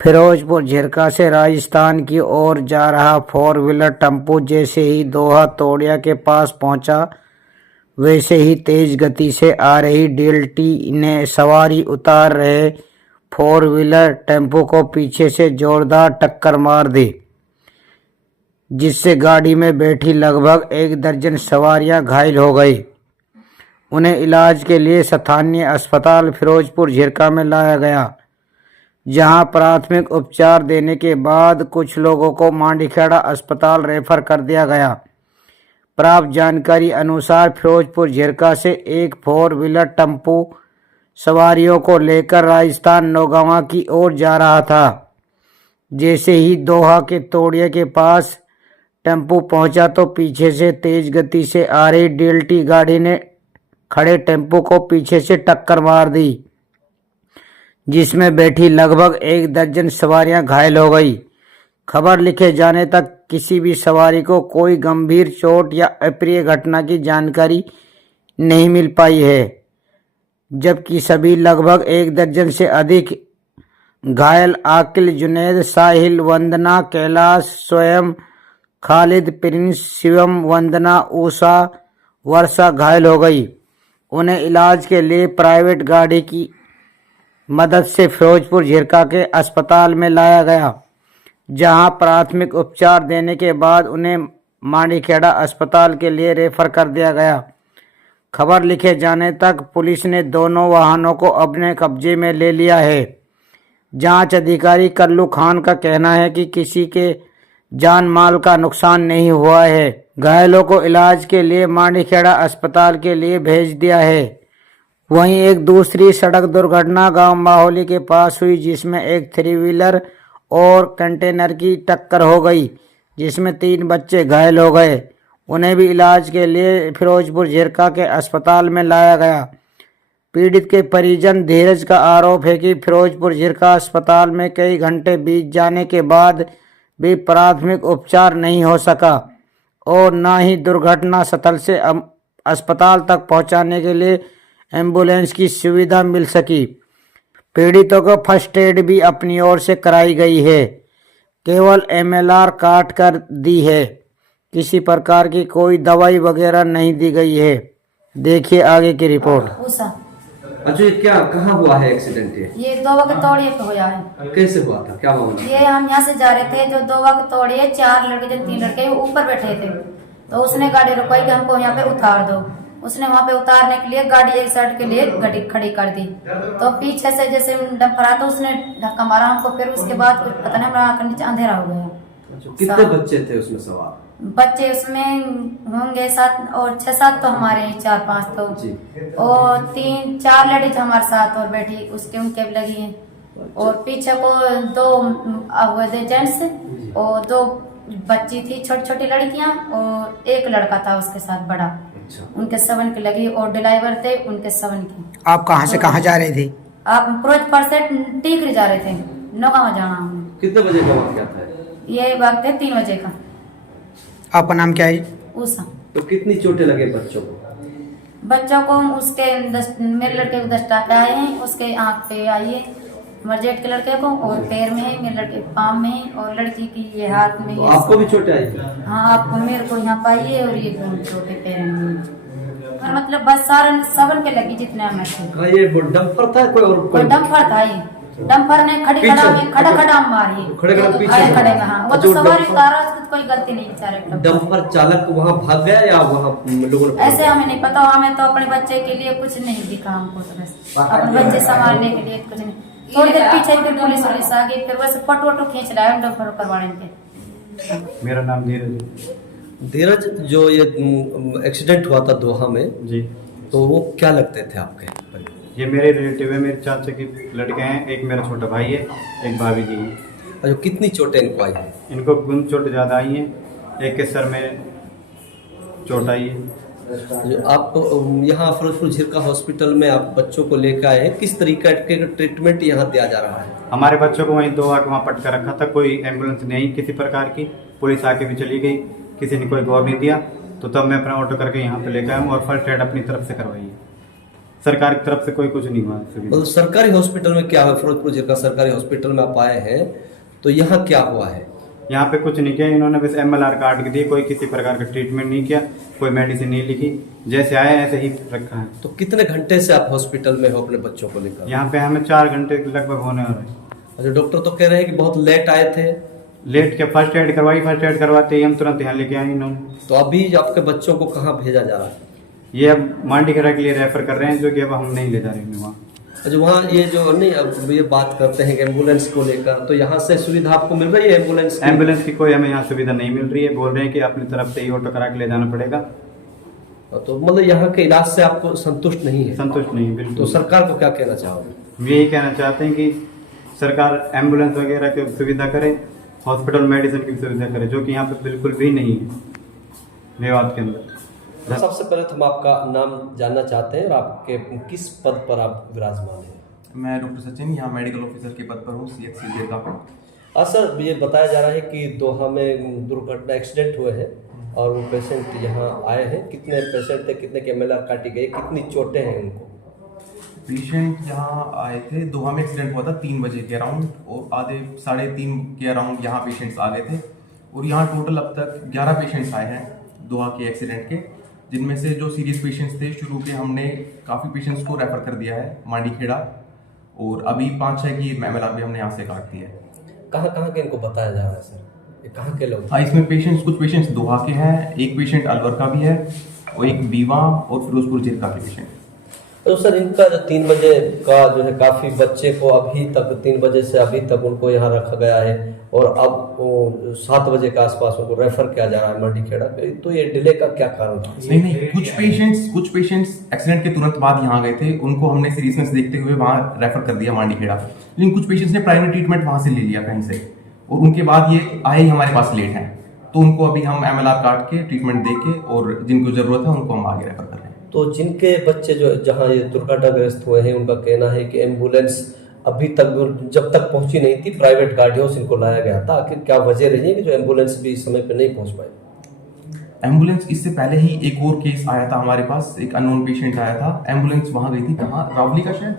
फिरोजपुर झिरका से राजस्थान की ओर जा रहा फोर व्हीलर टेम्पो जैसे ही दोहा तोड़िया के पास पहुंचा, वैसे ही तेज गति से आ रही डीएलटी ने सवारी उतार रहे फोर व्हीलर टेम्पो को पीछे से जोरदार टक्कर मार दी, जिससे गाड़ी में बैठी लगभग 1 दर्जन सवारियां घायल हो गई। उन्हें इलाज के लिए स्थानीय अस्पताल फिरोजपुर झिरका में लाया गया, जहां प्राथमिक उपचार देने के बाद कुछ लोगों को मांडीखेड़ा अस्पताल रेफर कर दिया गया। प्राप्त जानकारी अनुसार फिरोजपुर झिरका से एक फोर व्हीलर टेम्पो सवारियों को लेकर राजस्थान नौगांवा की ओर जा रहा था। जैसे ही दोहा के तोड़िए के पास टेम्पो पहुंचा तो पीछे से तेज गति से आ रही डीएलटी गाड़ी ने खड़े टेम्पो को पीछे से टक्कर मार दी, जिसमें बैठी लगभग 1 दर्जन सवारियां घायल हो गई। खबर लिखे जाने तक किसी भी सवारी को कोई गंभीर चोट या अप्रिय घटना की जानकारी नहीं मिल पाई है, जबकि सभी लगभग 1 दर्जन से अधिक घायल आकिल, जुनैद, साहिल, वंदना, कैलाश, स्वयं, खालिद, प्रिंस, शिवम, वंदना, उषा, वर्षा घायल हो गई। उन्हें इलाज के लिए प्राइवेट गाड़ी की मदद से फिरोजपुर झिरका के अस्पताल में लाया गया, जहां प्राथमिक उपचार देने के बाद उन्हें मांडीखेड़ा अस्पताल के लिए रेफर कर दिया गया। खबर लिखे जाने तक पुलिस ने दोनों वाहनों को अपने कब्जे में ले लिया है। जांच अधिकारी कल्लू खान का कहना है कि किसी के जान माल का नुकसान नहीं हुआ है। घायलों को इलाज के लिए मांडीखेड़ा अस्पताल के लिए भेज दिया है। वहीं एक दूसरी सड़क दुर्घटना गांव माहौली के पास हुई, जिसमें एक 3 व्हीलर और कंटेनर की टक्कर हो गई, जिसमें 3 बच्चे घायल हो गए। उन्हें भी इलाज के लिए फिरोजपुर झिरका के अस्पताल में लाया गया। पीड़ित के परिजन धीरज का आरोप है कि फिरोजपुर झिरका अस्पताल में कई घंटे बीत जाने के बाद भी प्राथमिक उपचार नहीं हो सका और न ही दुर्घटना स्थल से अस्पताल तक पहुंचाने के लिए एम्बुलेंस की सुविधा मिल सकी। पीड़ितों को फर्स्ट एड भी अपनी ओर से कराई गई है, केवल MLR काट कर दी है। किसी प्रकार की कोई दवाई वगैरह नहीं दी गई है। देखिए आगे की रिपोर्ट। अच्छा, ये क्या कहाँ हुआ है एक्सीडेंट? ये दोवा के तोड़िए पे हुआ है। कैसे हुआ था, क्या मामला? ये हम यहाँ से जा रहे थे, जो दोवा के तोड़िए 4 लड़के जो 3 लड़के ऊपर बैठे थे, तो उसने गाड़ी रुकवाई कि हमको यहाँ पे उतार दो। उसने वहाँ पे उतारने के लिए गाड़ी एक साइड के लिए गाड़ी खड़ी कर दी, तो पीछे से जैसे डंपर आता उसने धक्का मारा हमको। फिर उसके बाद कुछ पता नहीं, हमारा नीचे अंधेरा हो गया। कितने बच्चे थे उसमें सवार? बच्चे उसमें होंगे 7 और 6-7, तो हमारे 4-5 तो और 3-4 लेडीज हमारे साथ और बैठी उसके उनके भी लगी है। और पीछे को 2 जेंट्स और 2 बच्ची थी, छोटी छोटी लड़कियां, और एक लड़का था उसके साथ बड़ा। उनके 7 की लगी और ड्राइवर थे उनके 7 की। आप कहाँ से कहाँ जा रहे थे? आप फिरोजपुर से टीकरी जा रहे थे, नौगांवा जाना हमें। कितने बजे का वक्त था? ये वक्त है 3 बजे का। आपका नाम क्या है? उषा। तो कितनी चोटें लगे बच्चों को? बच्चों को उसके मेरे लड़के को 10 टाके आए हैं, उसके आँख पे आई है, हमारे जेठ के लड़के को, और पैर में है, मेरे लड़के के पाँव में है, और लड़की की ये हाथ में। तो आपको भी चोटें आई? हाँ, आपको मेरे को यहाँ पाई है, और ये चोटें पैर में। और मतलब बस सारे 7 के लगी जितने हमें थे। ये डंपर था कोई और? कोई डंपर था, ये डंपर ने खड़ा मारी, खड़े में। हाँ, वो तो सवारी उतारा, कोई गलती नहीं बेचारे। डंपर चालक वहाँ भाग गया या वहाँ लोगों ने? ऐसे हमें नहीं पता, हमें तो अपने बच्चे के लिए कुछ नहीं दिखा हमको, तो बस अपने बच्चे संभालने के लिए कुछ नहीं। थोड़ी देर पीछे फिर पुलिस आ गई, फिर वैसे फोटो खींच लाया डंपर करवाने के। मेरा नाम धीरज है। धीरज, जो ये एक्सीडेंट हुआ था दोहा में जी, तो वो क्या लगते थे आपके? ये मेरे रिलेटिव है, मेरे चाचा के लड़के हैं। एक मेरा छोटा भाई है, एक भाभी जी हैं। अच्छा, कितनी चोटें इनको आई हैं? इनको चोटें ज़्यादा आई हैं, एक के सर में चोट आई है। जो आप यहाँ फिरोजपुर झिरका हॉस्पिटल में आप बच्चों को लेकर आए हैं, किस तरीके का ट्रीटमेंट यहाँ दिया जा रहा है? हमारे बच्चों को वहीं 2 आके वहाँ पटका रखा था, कोई एम्बुलेंस नहीं किसी प्रकार की। पुलिस आके भी चली गई, किसी ने कोई गौर नहीं दिया। तो तब मैं अपना ऑटो करके यहाँ पे लेकर आया हूँ और फर्स्ट एड अपनी तरफ से करवाई है। सरकार की तरफ से कोई कुछ नहीं हुआ है सुविधा। मतलब सरकारी हॉस्पिटल में क्या है, फिरोजपुर जिला सरकारी हॉस्पिटल में आप आए हैं तो यहाँ क्या हुआ है? यहाँ पे कुछ नहीं किया इन्होंने, बस MLR कार्ड दिए, कोई किसी प्रकार का ट्रीटमेंट नहीं किया, कोई मेडिसिन नहीं लिखी, जैसे आए ऐसे ही रखा है। तो कितने घंटे से आप हॉस्पिटल में हो अपने बच्चों को लेकर? यहाँ पे हमें 4 घंटे लगभग होने वाले हैं। अच्छा, डॉक्टर तो कह रहे हैं कि बहुत लेट आए थे। लेट के फर्स्ट एड करवाते ही हम तुरंत यहाँ लेके आए इन्होंने। तो अभी आपके बच्चों को कहाँ भेजा जा रहा है? ये अब मांडीखेड़ा के लिए रेफर कर रहे हैं, जो कि अब हम नहीं ले जा रहे हैं वहाँ। अच्छा, वहाँ ये जो नहीं, अब ये बात करते हैं कि एम्बुलेंस को लेकर, तो यहाँ से सुविधा आपको मिल रही है एम्बुलेंस की? एम्बुलेंस की कोई हमें यहाँ सुविधा नहीं मिल रही है, बोल रहे हैं कि अपनी तरफ से ही ऑटो करा के ले जाना पड़ेगा। तो मतलब यहाँ के इलाज से आपको संतुष्ट नहीं है? संतुष्ट नहीं, तो बिल्कुल। सरकार को क्या कहना चाहोगे? यही कहना चाहते हैं कि सरकार एम्बुलेंस वगैरह की सुविधा करे, हॉस्पिटल मेडिसिन की सुविधा करे, जो कि यहाँ पे बिल्कुल भी नहीं है मेवात के अंदर। सबसे पहले तो हम आपका नाम जानना चाहते हैं और आपके किस पद पर आप विराजमान हैं? मैं डॉक्टर सचिन, यहाँ मेडिकल ऑफिसर के पद पर हूँ, CHC जेरका पे। सर, ये बताया जा रहा है कि दोहा में दुर्घटना एक्सीडेंट हुए हैं और वो पेशेंट यहाँ आए हैं। कितने पेशेंट थे, कितने के MLR काटी गई, कितनी चोटें हैं उनको? पेशेंट यहाँ आए थे, दोहा में एक्सीडेंट हुआ था 3 बजे के अराउंड, और आधे 3:30 के अराउंड यहाँ पेशेंट्स आ गए थे। और यहाँ टोटल अब तक 11 पेशेंट्स आए हैं दोहा के एक्सीडेंट के, जिनमें से जो सीरियस पेशेंट्स थे शुरू के हमने काफ़ी पेशेंट्स को रेफर कर दिया है मांडीखेड़ा, और अभी 5-6 की MLR भी हमने यहाँ से काट दी है। कहाँ कहाँ के इनको बताया जा रहा है सर? ये कहाँ के लोग? हाँ, इसमें पेशेंट्स, कुछ पेशेंट्स दोहा के हैं, एक पेशेंट अलवर का भी है, और एक बीवा और फिरोजपुर जिला के पेशेंट। तो सर, इनका जो 3 बजे का जो है, काफ़ी बच्चे को अभी तक 3 बजे से अभी तक उनको यहाँ रखा गया है और अब 7 बजे के आसपास उनको रेफर किया जा रहा है मांडीखेड़ा। तो ये डिले का क्या कारण था? नहीं, कुछ पेशेंट्स एक्सीडेंट के तुरंत बाद यहाँ गए थे, उनको हमने सीरियसनेस देखते हुए वहाँ रेफर कर दिया मांडीखेड़ा। लेकिन कुछ पेशेंट्स ने प्राइमरी ट्रीटमेंट वहाँ से ले लिया कहीं से, और उनके बाद ये आए ही हमारे पास लेट हैं, तो उनको अभी हम MLR काट के ट्रीटमेंट दे के, और जिनको जरूरत है उनको हम आगे रेफर कर रहे हैं। तो जिनके बच्चे जो जहाँ ये दुर्घटनाग्रस्त हुए हैं, उनका कहना है कि एम्बुलेंस अभी तक जब तक पहुंची नहीं थी, प्राइवेट गाड़ियों से इनको लाया गया था। आखिर क्या वजह रही है कि जो एम्बुलेंस भी समय पे नहीं पहुंच पाई? एम्बुलेंस, इससे पहले ही एक और केस आया था हमारे पास, एक अननोन पेशेंट आया था, एम्बुलेंस वहाँ गई थी, कहाँ, रावली का शायद,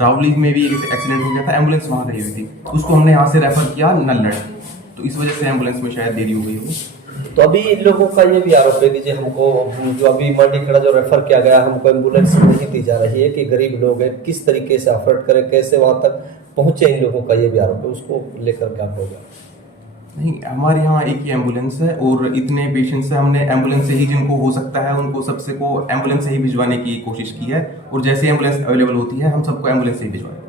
रावली में भी एक एक्सीडेंट हो गया था, एम्बुलेंस वहाँ गई हुई थी, उसको हमने यहाँ से रेफर किया नल्लड़, तो इस वजह से एम्बुलेंस में शायद देरी हो गई हो। तो अभी इन लोगों का ये भी आरोप है कि जो हमको जो अभी मांडीखेड़ा जो रेफर किया गया, हमको एम्बुलेंस नहीं दी जा रही है, कि गरीब लोग हैं, किस तरीके से अफोर्ड करें, कैसे वहाँ तक पहुँचे, इन लोगों का ये भी आरोप है। उसको लेकर क्या होगा? नहीं, हमारे यहाँ एक ही एम्बुलेंस है, और इतने पेशेंट्स हैं, हमने एम्बुलेंस से ही, जिनको हो सकता है उनको सबसे को एम्बुलेंस से ही भिजवाने की कोशिश की है, और जैसे एम्बुलेंस अवेलेबल होती है हम सबको एम्बुलेंस से ही भिजवाएं।